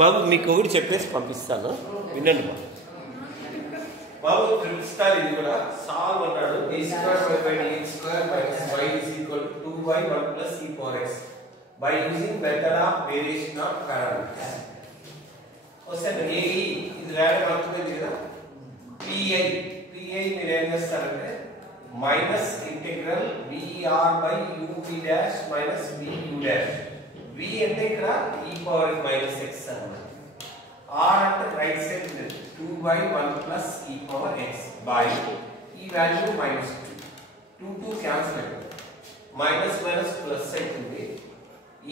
బాబు మీకు ఒకటి చెప్పేసి పంపిస్తాను, వినండి బాబు. ప్రిన్సిపల్ ఇది కూడా సాల్వ్ అన్నాడు. a² / dx² - y = 2y 1 + e power x by using method of variation of parameters. Question A ఇది రాయడం అవుతుంది కదా. pi మీరు ఏం చేస్తారంటే minus integral vr/u v' - vu'. v అంటే ఇక్కడ e power - x అన్నమాట. r అంటే right side 2/1 + e power x by ఈ వాల్యూ -2 2 క్యాన్సిల్ అవుతుంది, మైనస్ మైనస్ ప్లస్ అవుతుంది.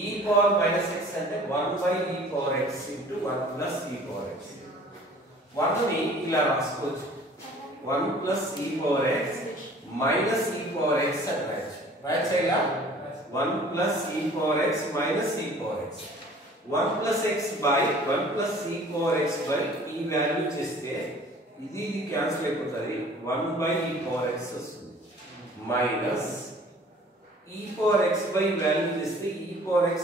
e power - x అంటే 1/e power x * 1 + e power x. 1 ని ఇలా రాసుకోవచ్చు, 1 + e power x - e power x అని రాయొచ్చు. Right side 1 + e power x - e power x 1 + x by 1 + e power x by ఈ value చేస్తే ఇది క్యాన్సిల్ అయిపోతుంది, 1/e power x వస్తుంది. Minus e power x by value చేస్తే e power x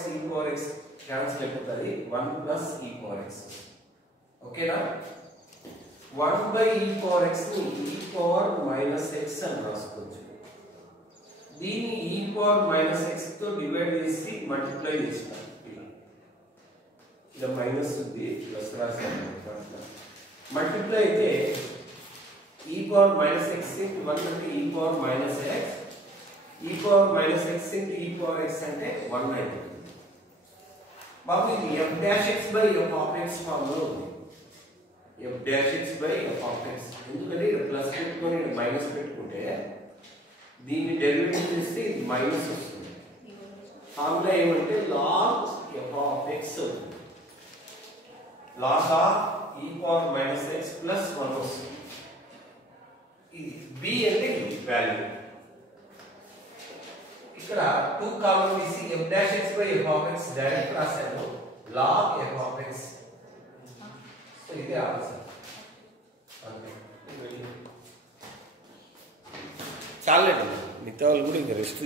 cancel అయిపోతుంది, 1 + e power x. ఓకేనా? 1/e power x ని e power - x అని రాసుకోవచ్చు. దీన్ని e power - x తో డివైడ్ చేసి మల్టిప్లై చేస్తాం. ఇలా మైనస్ ఉంది, ప్లస్ రాసాను. మల్టిప్లై అయితే e power - x * 1 అంటే e power - x, e power - x * e power x అంటే 1 అవుతుంది. బాబు ఇది f'(x/f(x) ఫామ్ లో ఉంది. f'(x/f(x) ఎందుకంటే ఇక్కడ ప్లస్ పెట్టుకొని మైనస్ పెట్టుకుంటే దీన్ని డెరివేటివ్ చేస్తే ఇది మైనస్ వస్తుంది. ఫార్ములా ఏమంటే log f(x) log of e power - x plus 1 వస్తుంది. ఇది b అంటే ఇది వాల్యూ. ఇక్కడ 2 కామన్ తీసి f'(x/f(x) డైరెక్ట్ రాశాను, log f(x). సో ఇది ఆన్సర్. చాలండి, మిగతా వాళ్ళు కూడా ఇంకా రెస్ట్